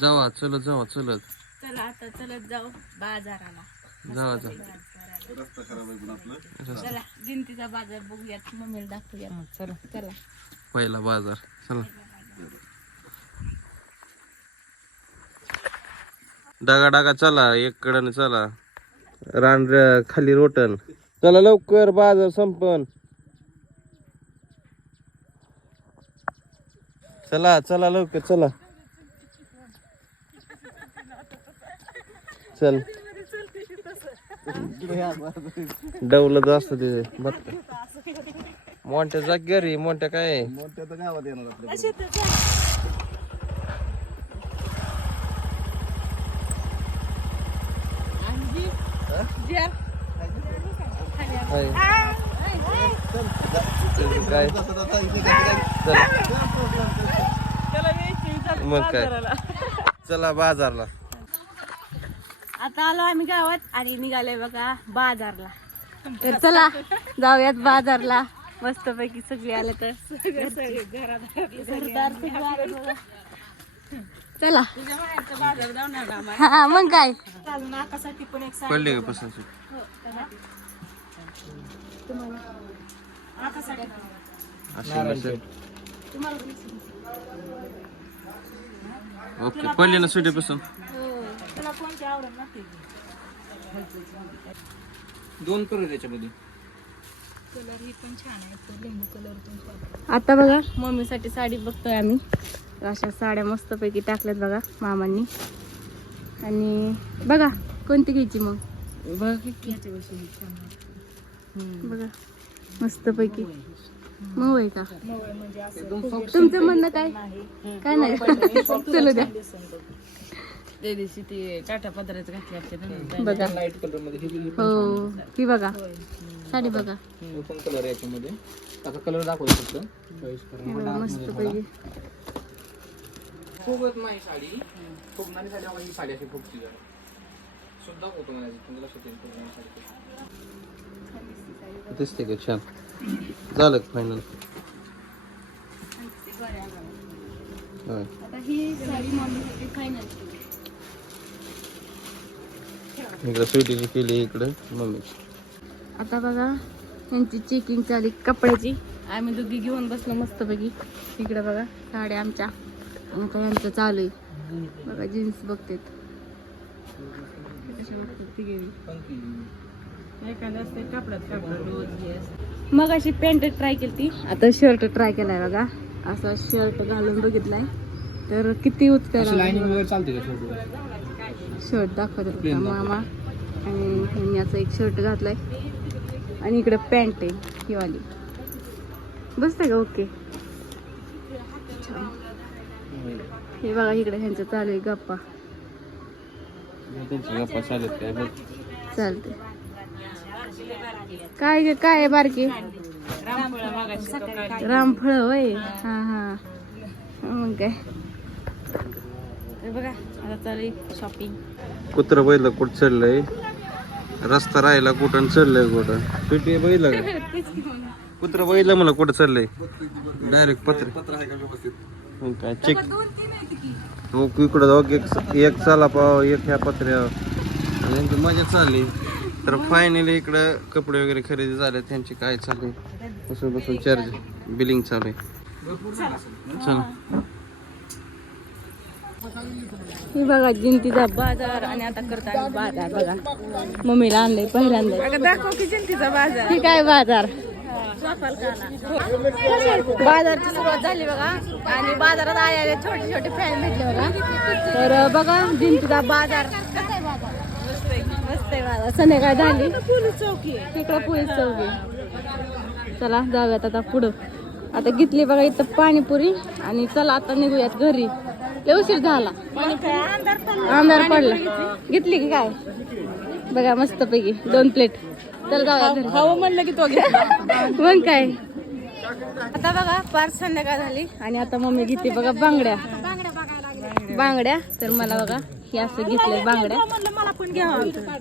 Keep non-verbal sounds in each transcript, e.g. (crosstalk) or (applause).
जावा चलत जावा चलत. चला आता चलत जाऊ बाजाराला. जावा जा चला जिंतीचा बाजार बघूयात. मम्मीला दाखवूया. चला. चला. पहिला बाजार. चला. डागा डागा चला. एक कडन चला. रान खाली रोटन चला लवकर बाजार संपन. चला चला लवकर चला. चल. डवलं असत ते. बघ. मोठ्या जाग घरी मोठ्या काय? आहे? आहे. काय? चला. मग काय? चला बाजारला. आता आलो आम्ही गावात आणि निघाले बघा बाजारला. तर चला जाऊयात बाजारला. मस्त पैकी सगळी आले तर. घरदार सगळे आले बघा. चला. हा मग काय? नाकासाठी पण एक पडले का पसंत? अशी नसेल. ओके पडले ना सुटे पसंत कोणती आवडत ना ते. दोन कलर त्याच्यामध्ये. कलर ही पण छान आहे तो लिंबू कलर पण छान आता बघा मम्मीसाठी साडी बघतोय आम्ही. अशा साड्या मस्तपैकी टाकल्यात बघा मामांनी. आणि बघा कोणती घ्यायची मग? बघा. मस्तपैकी. मऊ आहे का? तुमचं म्हणणं काय? काय नाही. चलू द्या. त्या दिवशी ते टाटा पदराचं घातले असते बघा. लाइट कलरमध्ये हे हो. ही बघा. साडी बघा. हे पण कलर आहे याच्यामध्ये. त्याचा कलर दाखवतो फक्त. चॉईस हे बघा मस्तपैकी. फुगत नाही साडी. फुगणारी साडी. आम्हाला ही साडी अशी फुगती जरा सुद्धा होतो मला तुम्हाला लक्षात येईल फुगणारी साडी दिसते. का? छान. झालं फायनल आता ही साडी मम्मीसाठी फायनल इकडं स्वीटीची केली इकडं मम्मी आता बघा यांची चेकिंग चाली कपड्याची. आम्ही दोघी घेऊन बसलो मस्तपैकी. इकडे बघा साड्या आमच्या. आणि आता यांचं चालू आहे बघा जीन्स बघतेत. मग अशी पॅन्ट ट्राय केली ती आता शर्ट ट्राय केलाय बघा. असा शर्ट घालून बघितलाय. तर किती उत्तर शर्ट दाखवत होता मामा. आणि ह्यांनी असं एक शर्ट घातलाय. आणि इकडे पॅन्ट आहे ही वाली. बसते का? ओके. हे बघा इकडे ह्यांचं चालू आहे गप्पा. त्यांची गप्पा चालत काय? बघ. चालते काय ग काय आहे बारकी? रामफळ होय? हा हा. मग काय? बघा आता चालू आहे शॉपिंग कुत्र बैल कुठं चढलंय रस्ता राहिला कुठं चढलंय कुठं? स्वीटी बैल कुत्र बैल मला कुठं चढलंय डायरेक्ट पत्र. काय चेक हो इकडं जाऊ एक एक चाला पाव एक ह्या पत्र्यावर. आणि यांची मजा चालली. तर फायनली इकडं कपडे वगैरे खरेदी झाले त्यांची काय चालू आहे बसून बसून चार्ज बिलिंग चालू आहे. चला. हे बघा जिंतीचा बाजार आणि आता करता बाजार बघा. मम्मीला आणलंय पहिल्यांदा दाखव की जंतीचा बाजार. ठीक आहे बाजार? बाजारची सुरुवात झाली बघा. आणि बाजारात आलेले छोटे छोटे फॅन भेटले बघा. तर बघा जिंतीचा बाजार. मस्त बाजार. संध्याकाळ झाली? पोलीस चौकी तिकडं पोलीस चौकी चला जाऊयात आता पुढं. आता घेतली बघा इथं पाणीपुरी. आणि चला आता निघूयात घरी. लय उशीर झाला अंधार पडला. घेतली की काय? बघा मस्त पैकी दोन प्लेट चल हवं म्हणलं की तो मग काय? आता बघा पार संध्याकाळ झाली. आणि आता मम्मी घेते बघा बांगड्या. बांगड्या तर मला बघा हे असं घेतले बांगड्या.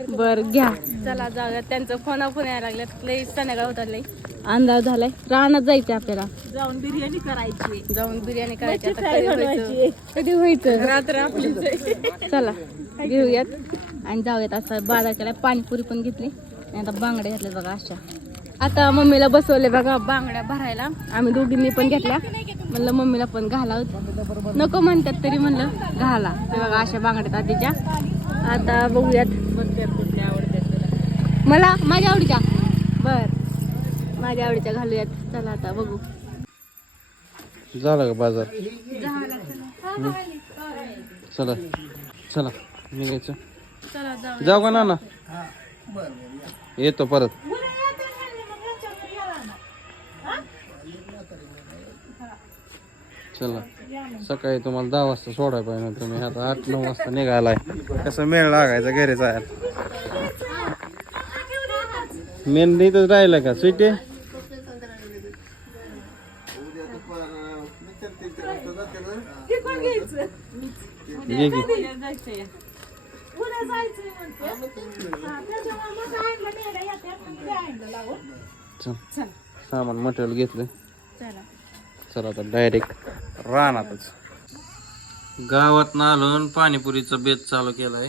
बर घ्या. चला जाऊया. त्यांचं फोन फोन यायला लागल्यात. लई संध्याकाळ होतात लई. अंदाज झालाय. रानात जायचं आपल्याला. जाऊन बिर्याणी करायची. जाऊन बिर्याणी करायची. आता कधी. व्हायचं? कधी व्हायचं? रात्र आपली. चला घेऊयात. आणि जाऊयात असं बाजार केला पाणीपुरी पण घेतली. आणि आता बांगड्या घेतल्या बघा अशा. आता मम्मीला बसवले बघा बांगड्या भरायला. आम्ही दोघींनी पण घेतल्या. म्हणलं मम्मीला पण घाला नको म्हणतात तरी म्हणलं घाला. ते बघा अशा बांगड्यात आधीच्या. आता बघूयात. मला? माझ्या आवडीच्या? माझ्या आवडीच्या घालूयात. चला आता बघू. झाला का बाजार? चला चला निघायचं. चला जाऊ. का नाना? येतो परत. चला सकाळी तुम्हाला दहा वाजता सोडायला पाहिजे ना तुम्ही आता आठ नऊ वाजता निघालाय. कसं मेळ लागायचा घरी जायला मेन इथंच राहिलं का? स्वीटी? ये की चल. सामान मटेरियल घेतलं चला. चला आता डायरेक्ट रानातच. गावात ना आलो पाणीपुरीचा बेत चालू केलाय.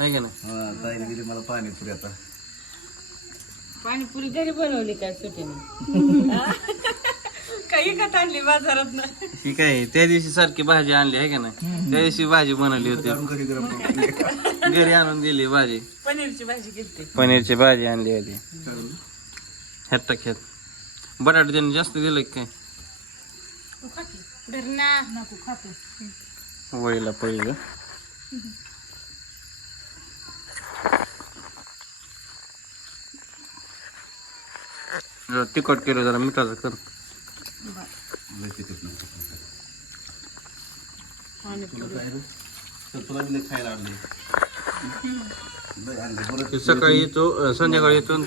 आहे का नाही? मला पाणीपुरी आता. पाणीपुरी घरी बनवली काय सुटीने (laughs) काही का आणली बाजारात ना. ही काय त्या दिवशी सारखी भाजी आणली आहे का नाही? त्या दिवशी भाजी बनवली होती. घरी गरम घरी आणून दिली भाजी. पनीरची भाजी घेतली पनीरची भाजी आणली होती. ह्यात टाक ह्यात. बटाटे त्यांनी जास्त दिलं काय? वळीला पहिलं जरा तिखट केलं जरा मिठाचं कर. सकाळी येतो संध्याकाळी येतो आणि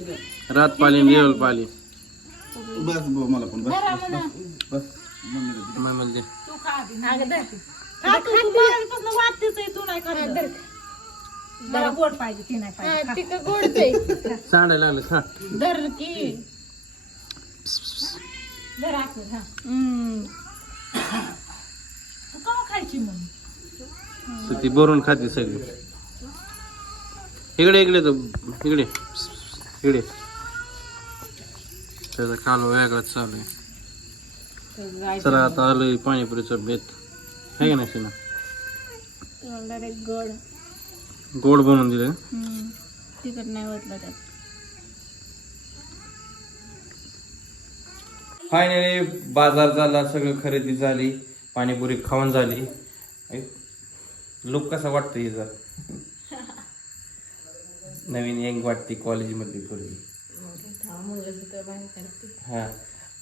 ते. रात पाली जेवण पाली बस मला पण बस. बस, मम्मीला दे. गोड पाहिजे ती नाही पाहिजे. तिकडं गोडच आहे. सांडायला लागलं खा. धर की. आपण, हा. तू का खायची मग? तर ती भरून खाते सगळी. इकडे इकडे तो. इकडे. इकडे. त्याचा काल वेगळाच चालू आहे. चला आता आलोय पाणीपुरीचं बेत. आहे का नाही सीना डायरेक्ट गोड. गोड बनवून दिलं नाही त्यात. फायनली बाजार झाला सगळं खरेदी झाली पाणीपुरी खाऊन झाली. लुक कसा वाटतं हिचा (laughs) नवीन यंग वाटते कॉलेजमधली पूर्वी हा.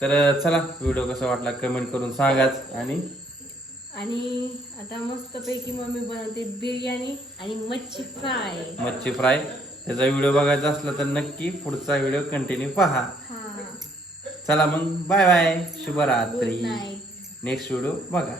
तर चला व्हिडिओ कसा वाटला कमेंट करून सांगाच. आणि? आणि आता मस्तपैकी मम्मी बनवते बिर्याणी आणि मच्छी फ्राय. मच्छी फ्राय. त्याचा व्हिडिओ बघायचा असला तर नक्की पुढचा व्हिडिओ कंटिन्यू पहा. चला मग बाय बाय शुभरात्री. नेक्स्ट व्हिडिओ बघा.